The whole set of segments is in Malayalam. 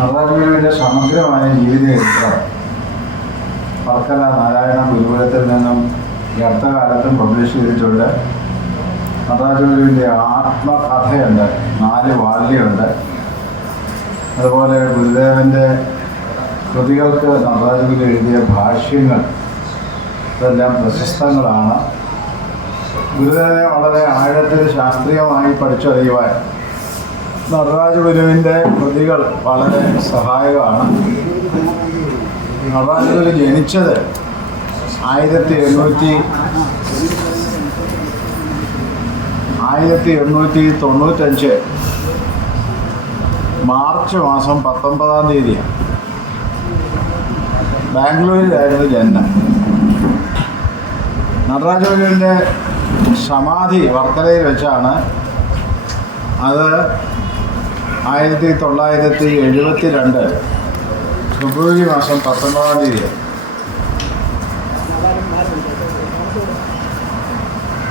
നടരാജഗുരുവിൻ്റെ സമഗ്രമായ ജീവിതചരിത്രം വർക്കല നാരായണ ഗുരുകുലത്തിൽ നിന്നും ഈ അടുത്ത കാലത്തും പബ്ലിഷ് ചെയ്തിട്ടുണ്ട്. നടരാജഗുരുവിൻ്റെ ആത്മകഥയുണ്ട്, 4 വാല്യമുണ്ട്. അതുപോലെ ഗുരുദേവൻ്റെ കൃതികൾക്ക് നടരാജഗുരു എഴുതിയ ഭാഷ്യങ്ങൾ ഇതെല്ലാം പ്രശസ്തങ്ങളാണ്. ഗുരുദേവനെ വളരെ ആഴത്തിൽ ശാസ്ത്രീയമായി പഠിച്ചറിയുവാൻ നടരാജഗുരുവിൻ്റെ കൃതികൾ വളരെ സഹായകമാണ്. നടരാജഗുരു ജനിച്ചത് 1895 മാർച്ച് മാസം 19-ാം തീയതിയാണ്. ബാംഗ്ലൂരിലായിരുന്നു ജനനം. നടരാജഗുരുവിൻ്റെ സമാധി വർക്കലയിൽ വെച്ചാണ്. അത് 1972 ഫെബ്രുവരി മാസം 19-ാം തീയതിയാണ്.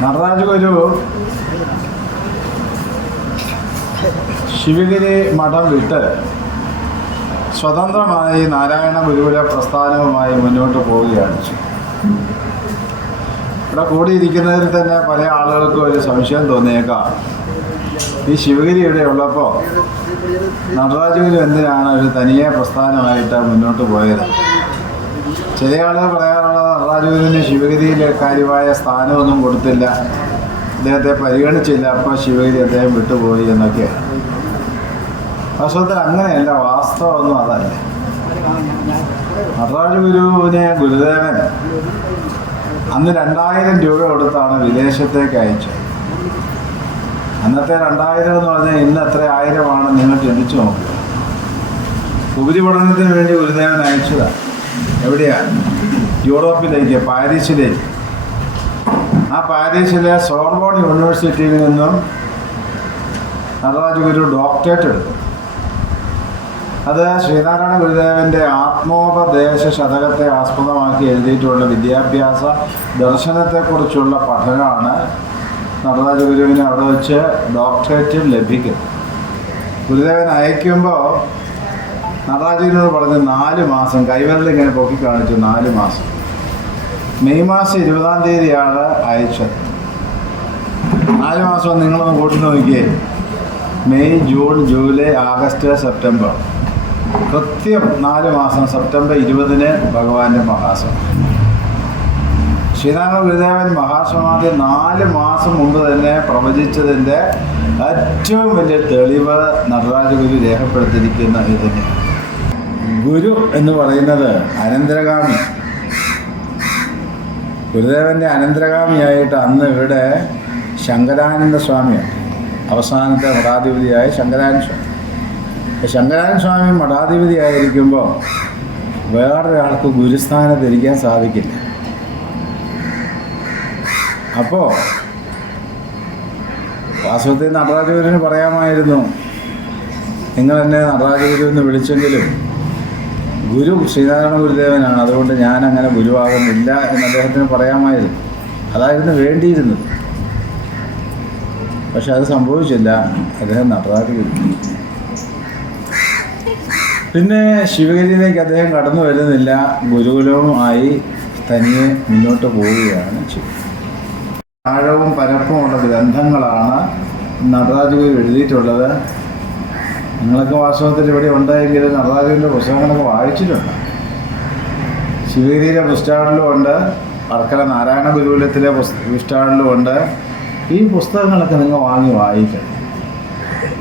നടരാജഗുരു ശിവഗിരി മഠം വിട്ട് സ്വതന്ത്രമായി നാരായണ ഗുരുകുല പ്രസ്ഥാനവുമായി മുന്നോട്ട് പോവുകയാണ്. ഇവിടെ കൂടിയിരിക്കുന്നതിൽ തന്നെ പല ആളുകൾക്കും ഒരു സംശയം തോന്നിയേക്കാം, ഈ ശിവഗിരി ഇവിടെ ഉള്ളപ്പോൾ നടരാജഗുരു എന്തിനാണ് ഒരു തനിയെ പ്രസ്ഥാനമായിട്ട് മുന്നോട്ട് പോയത്? ചില ആളുകൾ പറയാറുള്ളത് നടരാജഗുരുവിന് ശിവഗിരിയിൽ കാര്യമായ സ്ഥാനമൊന്നും കൊടുത്തില്ല, അദ്ദേഹത്തെ പരിഗണിച്ചില്ല, അപ്പോൾ ശിവഗിരി അദ്ദേഹം വിട്ടുപോയി എന്നൊക്കെയാണ്. വാസ്തവത്തിൽ അങ്ങനെയല്ല, വാസ്തവമൊന്നും അതല്ല. നടരാജഗുരുവിനെ ഗുരുദേവൻ അന്ന് 2000 രൂപ കൊടുത്താണ് വിദേശത്തേക്ക് അയച്ചത്. അന്നത്തെ 2000 എന്ന് പറഞ്ഞാൽ ഇന്ന് എത്ര ആയിരമാണ് നിങ്ങൾ ചിന്തിച്ചു നോക്കുക. ഉപരിപഠനത്തിന് വേണ്ടി ഗുരുദേവൻ അയച്ചതാണ്. എവിടെയാണ്? യൂറോപ്പിലേക്ക്, പാരീസിലേക്ക്. ആ പാരീസിലെ സോർബോൺ യൂണിവേഴ്സിറ്റിയിൽ നിന്നും നടരാജഗുരു ഡോക്ടറേറ്റ് എടുത്തു. അത് ശ്രീനാരായണ ഗുരുദേവൻ്റെ ആത്മോപദേശ ശതകത്തെ ആസ്പദമാക്കി എഴുതിയിട്ടുള്ള വിദ്യാഭ്യാസ ദർശനത്തെക്കുറിച്ചുള്ള പഠനമാണ് നടരാജഗുരുവിന് അവിടെ വെച്ച് ഡോക്ടറേറ്റ് ലഭിക്കുന്നത്. ഗുരുദേവൻ അയക്കുമ്പോൾ നടരാജഗുരുവിനോട് പറഞ്ഞ് 4 മാസം, കൈവിരലിങ്ങനെ പൊക്കി കാണിച്ചു 4 മാസം. മെയ് മാസം 20-ാം തീയതിയാണ് അയച്ചത്. 4 മാസം നിങ്ങളൊന്ന് കൂട്ടി നോക്കിയേ. May, June, July, August, September, കൃത്യം 4 മാസം. സെപ്റ്റംബർ 20-ന് ഭഗവാന്റെ മഹാസമാധി. ശ്രീനാരായണ ഗുരുദേവൻ മഹാസമാധി 4 മാസം മുമ്പ് തന്നെ പ്രവചിച്ചതിൻ്റെ ഏറ്റവും വലിയ തെളിവ് നടരാജഗുരു രേഖപ്പെടുത്തിയിരിക്കുന്ന ഇതിന്. ഗുരു എന്ന് പറയുന്നത് അനന്തരഗാമി. ഗുരുദേവൻ്റെ അനന്തരഗാമിയായിട്ട് അന്ന് ഇവിടെ ശങ്കരാനന്ദ സ്വാമിയാണ്, അവസാനത്തെ മഠാധിപതിയായ ശങ്കരാനന്ദ സ്വാമി. ശങ്കരാനന്ദ സ്വാമി മഠാധിപതിയായിരിക്കുമ്പോൾ വേറൊരാൾക്ക് ഗുരുസ്ഥാനത്ത് ഇരിക്കാൻ സാധിക്കില്ല. അപ്പോൾ വാസ്തവത്തിൽ നടരാജഗുരുവിന് പറയാമായിരുന്നു, നിങ്ങൾ എന്നെ നടരാജഗുരു എന്ന് വിളിച്ചെങ്കിലും ഗുരു ശ്രീനാരായണ ഗുരുദേവനാണ്, അതുകൊണ്ട് ഞാൻ അങ്ങനെ ഗുരുവാകുന്നില്ല എന്ന് അദ്ദേഹത്തിന് പറയാമായിരുന്നു. അതായിരുന്നു വേണ്ടിയിരുന്നത്. പക്ഷെ അത് സംഭവിച്ചില്ല. അദ്ദേഹം നടരാജഗുരു. പിന്നെ ശിവഗിരിയിലേക്ക് അദ്ദേഹം കടന്നു വരുന്നില്ല, ഗുരുകുലവുമായി തനിയെ മുന്നോട്ട് പോവുകയാണ് ചെയ്യുന്നത്. ആഴവും പരപ്പുമുള്ള ഗ്രന്ഥങ്ങളാണ് നടരാജഗുരു എഴുതിയിട്ടുള്ളത്. നിങ്ങളൊക്കെ വാസ്തവത്തിൽ ഇവിടെ ഉണ്ടായെങ്കിലും നടരാജഗുരുവിൻ്റെ പുസ്തകങ്ങളൊക്കെ വായിച്ചിട്ടുണ്ട്. ശിവഗിരിയിലെ പുസ്തകങ്ങളിലും ഉണ്ട്, വർക്കല നാരായണ ഗുരുകുലത്തിലെ പുസ്തകങ്ങളിലും ഉണ്ട്. ഈ പുസ്തകങ്ങളൊക്കെ നിങ്ങൾ വാങ്ങി വായിക്കണം.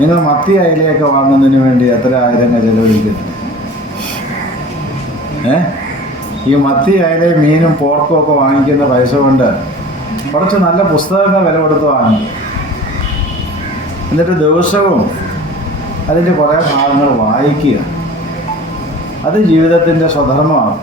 നിങ്ങൾ മത്തി അയിലയൊക്കെ വാങ്ങുന്നതിന് വേണ്ടി എത്ര ആയിരങ്ങൾ ചിലവഴിക്കുന്നുണ്ട്? ഈ മത്തി അയിലയും മീനും പോർക്കും ഒക്കെ വാങ്ങിക്കുന്ന പൈസ കൊണ്ട് കുറച്ച് നല്ല പുസ്തകങ്ങൾ വില കൊടുത്ത് വാങ്ങി, എന്നിട്ട് ദിവസവും അതിൻ്റെ കുറേ ഭാഗങ്ങൾ വായിക്കുക. അത് ജീവിതത്തിൻ്റെ സ്വധർമ്മമാണ്.